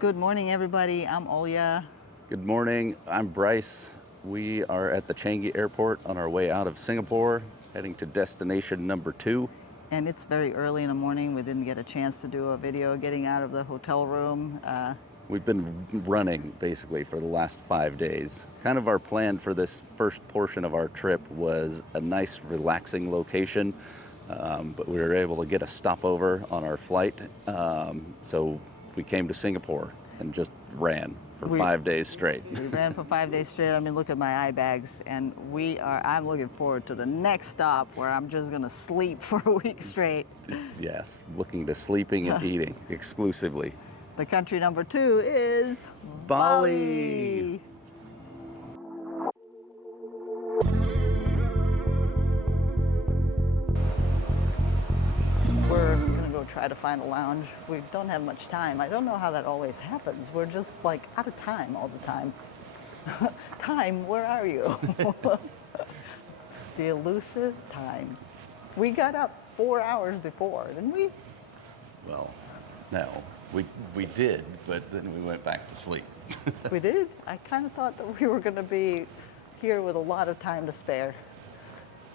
Good morning, everybody. I'm Olya. Good morning. I'm Bryce. We are at the Changi Airport on our way out of Singapore, heading to destination number 2. And it's very early in the morning. We didn't get a chance to do a video getting out of the hotel room. We've been running basically for the last 5 days. Kind of our plan for this first portion of our trip was a nice, relaxing location, but we were able to get a stopover on our flight. So we came to Singapore and just ran for 5 days straight. We ran for 5 days straight. I mean, look at my eye bags. And I'm looking forward to the next stop where I'm just going to sleep for a week straight. Yes, looking to sleeping and eating exclusively. The country number 2 is Bali. We're going to go try to find a lounge. We don't have much time. I don't know how that always happens. We're just like out of time all the time. Time, where are you? The elusive time. We got up 4 hours before, didn't we? Well, no, we did, but then we went back to sleep. We did? I kind of thought that we were going to be here with a lot of time to spare.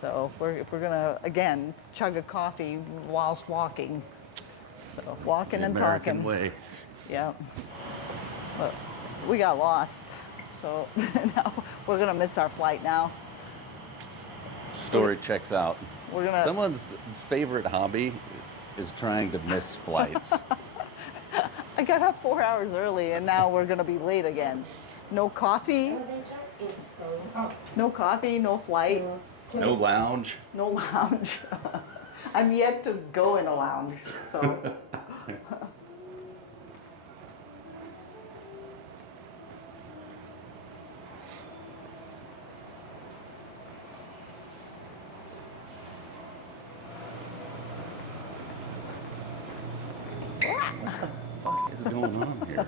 So we're going to, again, chug a coffee whilst walking. So walking and talking. American way. Yeah. But we got lost. So now we're going to miss our flight now. Story checks out. We're going to... Someone's favorite hobby is trying to miss flights. I got up 4 hours early and now we're going to be late again. No coffee. No coffee, no flight. No lounge. No lounge. I'm yet to go in a lounge, so. What is going on here?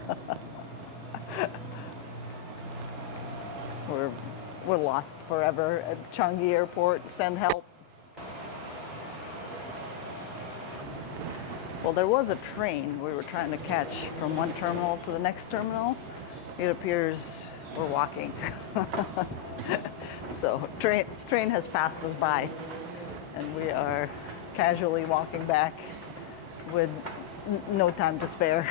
We're lost forever at Changi Airport. Send help. Well, there was a train we were trying to catch from one terminal to the next terminal. It appears we're walking. So train has passed us by, and we are casually walking back with no time to spare.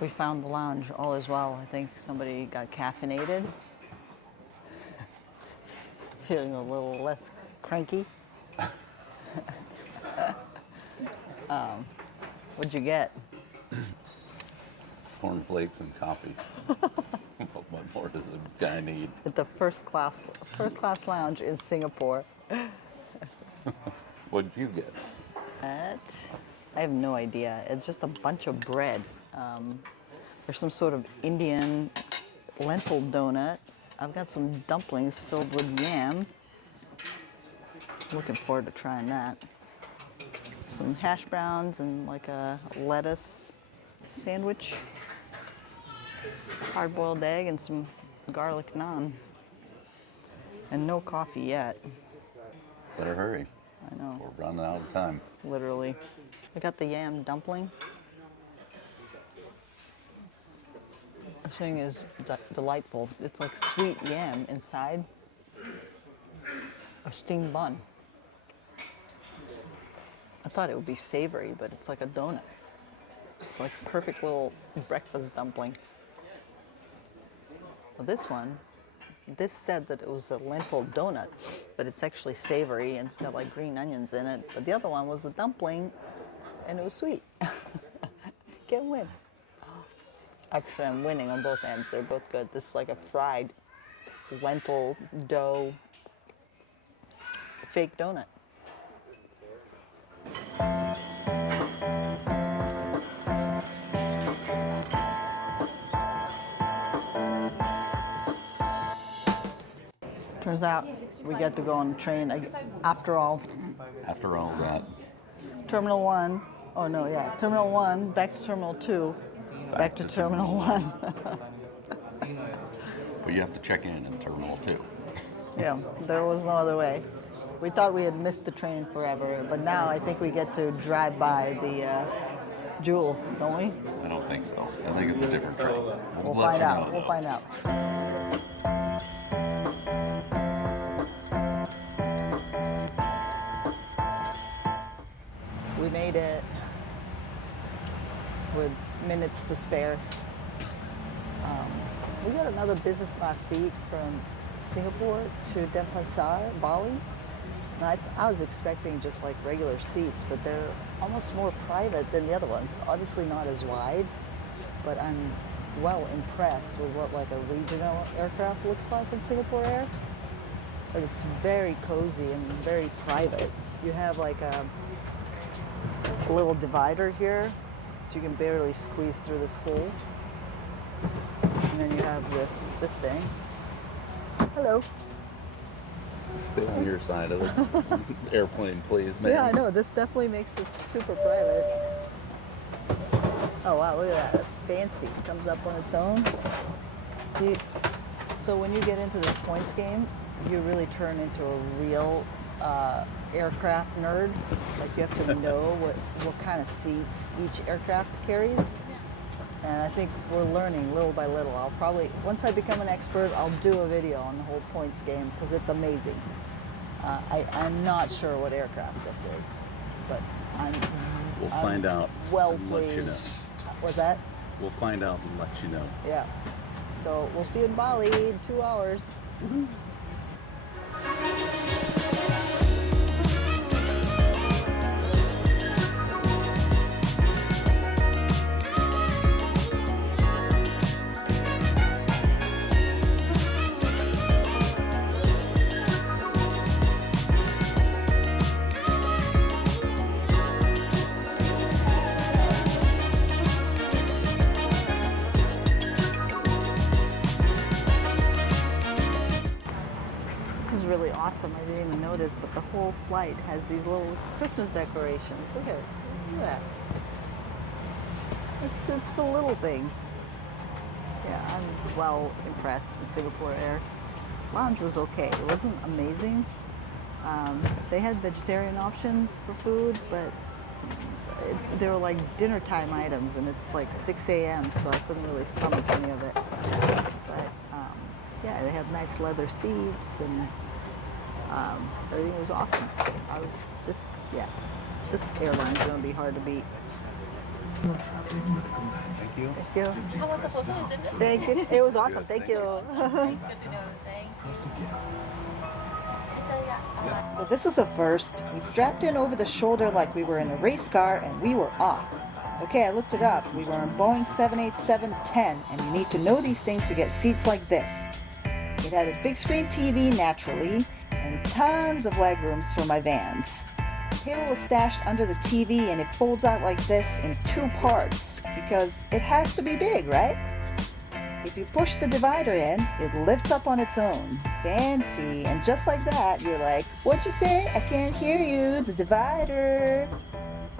We found the lounge, all is well. I think somebody got caffeinated. Feeling a little less cranky. What'd you get? Cornflakes and coffee. What more does the guy need? At the first class lounge in Singapore. What'd you get? I have no idea. It's just a bunch of bread. There's some sort of Indian lentil donut. I've got some dumplings filled with yam. Looking forward to trying that. Some hash browns and like a lettuce sandwich. Hard-boiled egg and some garlic naan. And no coffee yet. Better hurry. I know. We're running out of time. Literally. I got the yam dumpling. This thing is delightful. It's like sweet yam inside a steamed bun. I thought it would be savory, but it's like a donut. It's like a perfect little breakfast dumpling. Well, this said that it was a lentil donut, but it's actually savory and it's got like green onions in it. But the other one was the dumpling and it was sweet. Can't win. Actually, I'm winning on both ends. They're both good. This is like a fried lentil dough fake donut. Turns out we get to go on the train after all. After all that, Terminal 1. Oh, no, yeah. Terminal 1, back to Terminal 2, back to Terminal 1. but you have to check in Terminal 2. Yeah, there was no other way. We thought we had missed the train forever, but now I think we get to drive by the Jewel, don't we? I don't think so. I think it's a different train. We'll let find you out. know, We'll though. find out. We made it with minutes to spare. We got another business class seat from Singapore to Denpasar, Bali. And I was expecting just like regular seats, but they're almost more private than the other ones. Obviously not as wide, but I'm well impressed with what like a regional aircraft looks like in Singapore Air. But it's very cozy and very private. You have like a little divider here, so you can barely squeeze through this hole. And then you have this thing. Hello. Stay on your side of the airplane, please, man. Yeah, I know. This definitely makes it super private. Oh wow, look at that. That's fancy. It comes up on its own. So when you get into this points game, you really turn into a real aircraft nerd. Like you have to know what kind of seats each aircraft carries. And I think we're learning little by little. I'll probably, once I become an expert, I'll do a video on the whole points game because it's amazing. I'm not sure what aircraft this is, but We'll find out well and let you know. pleased. What's that? We'll find out and let you know. Yeah. So we'll see you in Bali in 2 hours. This is really awesome. I didn't even notice, but the whole flight has these little Christmas decorations. Look at that. It's the little things. Yeah, I'm well impressed with Singapore Air. Lounge was okay. It wasn't amazing. They had vegetarian options for food, but they were like dinner time items, and it's like 6 a.m., so I couldn't really stomach any of it. But yeah, they had nice leather seats, and everything was awesome. This airline's gonna be hard to beat. Thank you. Thank you. How was the photo? Is it good? Thank you. It was awesome. Thank you. Good to know. Thank you. Well, this was a first. We strapped in over the shoulder like we were in a race car, and we were off. Okay, I looked it up. We were on Boeing 787-10, and you need to know these things to get seats like this. It had a big screen TV, naturally, and tons of leg rooms for my Vans. The table was stashed under the TV, and it folds out like this in 2 parts, because it has to be big, right? If you push the divider in, it lifts up on its own. Fancy. And just like that, you're like, what'd you say? I can't hear you. The divider.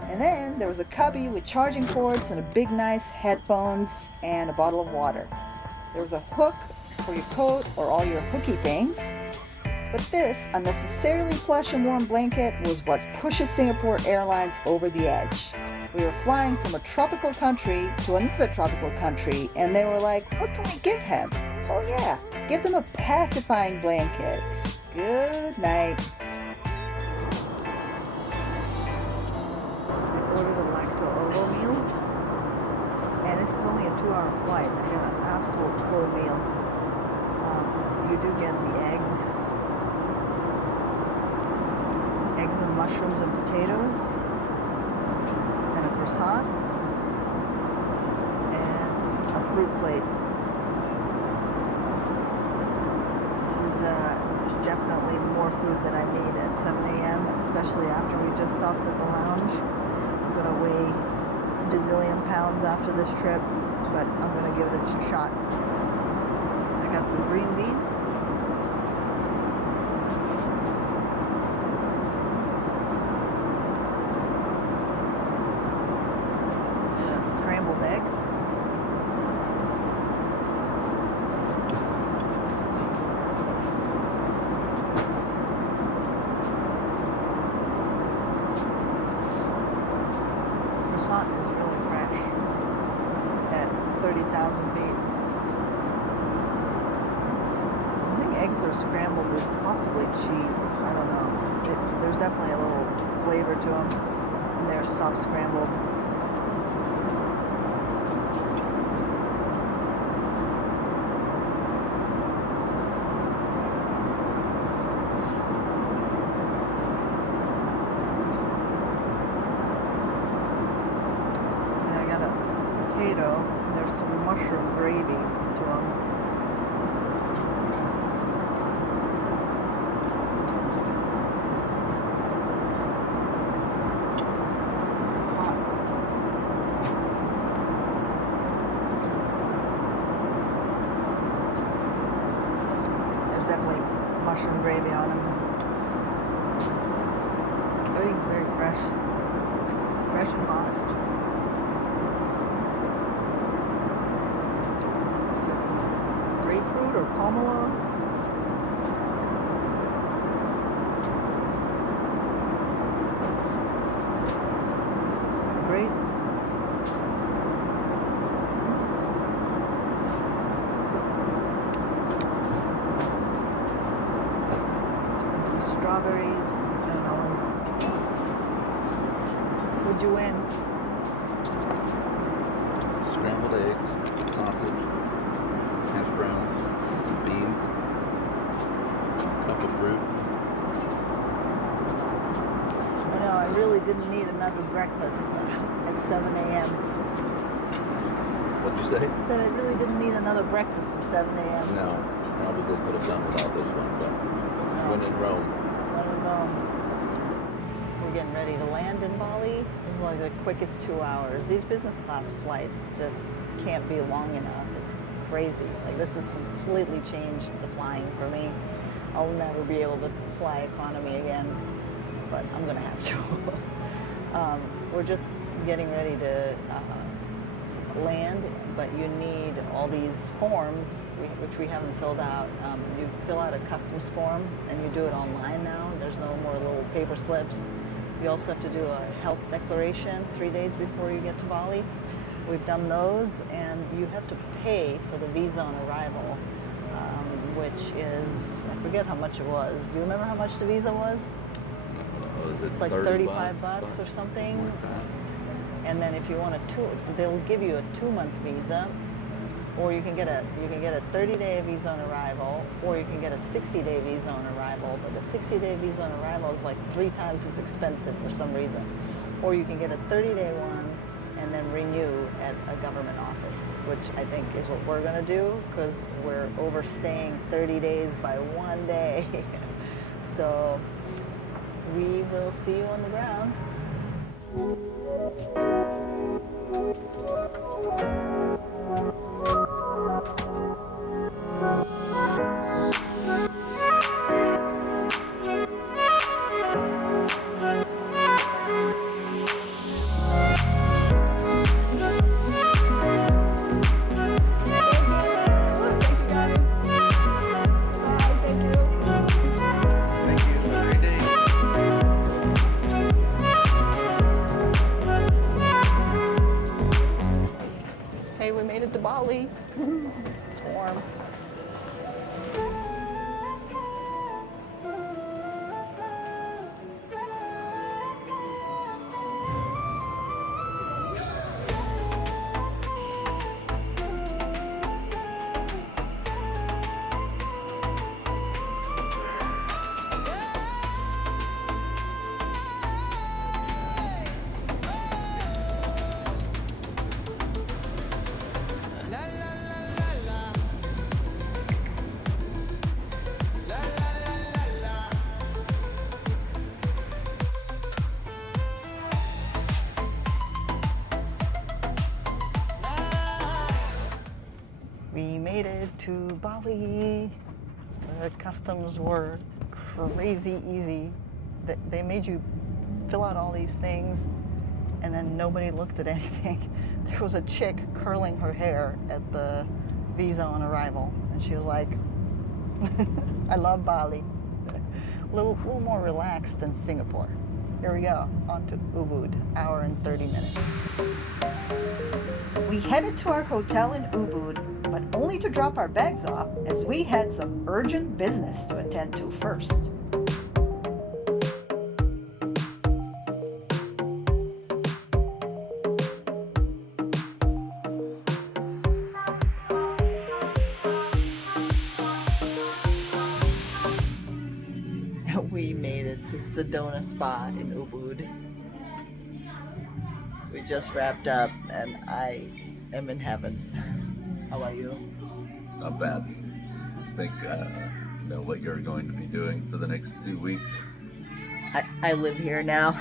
And then there was a cubby with charging ports and a big nice headphones and a bottle of water. There was a hook for your coat or all your hooky things. But this unnecessarily plush and warm blanket was what pushes Singapore Airlines over the edge. We were flying from a tropical country to another tropical country, and they were like, what can we give him? Oh yeah, give them a pacifying blanket. Good night. I ordered a lacto-ovo meal, and this is only a 2-hour flight. I got an absolute full meal. You do get the eggs and mushrooms and potatoes, and a croissant, and a fruit plate. This is definitely more food than I need at 7 a.m., especially after we just stopped at the lounge. I'm gonna weigh a gazillion pounds after this trip, but I'm gonna give it a shot. I got some green beans, croissant is really fresh at 30,000 feet. I think eggs are scrambled with possibly cheese. I don't know. There's definitely a little flavor to them, and they're soft scrambled. And there's some mushroom gravy to them. Hot. There's definitely mushroom gravy on them. Everything's very fresh and hot. Some grapefruit or pomelo. Great. And some strawberries. I don't know. What'd you win? Scrambled eggs, sausage, hash browns, some beans, cup of fruit. You know, I really didn't need another breakfast at 7 a.m. What'd you say? I said I really didn't need another breakfast at 7 a.m. No, probably could have done without this one, but when in Rome. When in Rome. We're getting ready to land in Bali. It was like the quickest 2 hours. These business class flights just can't be long enough. It's crazy. Like, this has completely changed the flying for me. I'll never be able to fly economy again, but I'm gonna have to. We're just getting ready to land, but you need all these forms, which we haven't filled out. You fill out a customs form, and you do it online now. There's no more little paper slips. You also have to do a health declaration 3 days before you get to Bali. We've done those, and you have to pay for the visa on arrival, which is, I forget how much it was. Do you remember how much the visa was? It's like 35 bucks or something. And then if you want they'll give you a 2-month visa, or you can get a 30-day visa on arrival, or you can get a 60-day visa on arrival. But the 60-day visa on arrival is like 3 times as expensive for some reason. Or you can get a 30-day one and then renew at a government office, which I think is what we're gonna do, because we're overstaying 30 days by 1 day. So we will see you on the ground. Hey, we made it to Bali. It's warm. We made it to Bali. The customs were crazy easy. They made you fill out all these things, and then nobody looked at anything. There was a chick curling her hair at the visa on arrival, and she was like, I love Bali. A little more relaxed than Singapore. Here we go, on to Ubud, hour and 30 minutes. We headed to our hotel in Ubud, but only to drop our bags off as we had some urgent business to attend to first. We made it to Sedona Spa in Ubud. We just wrapped up and I am in heaven. How about you? Not bad. I think you know what you're going to be doing for the next 2 weeks. I live here now.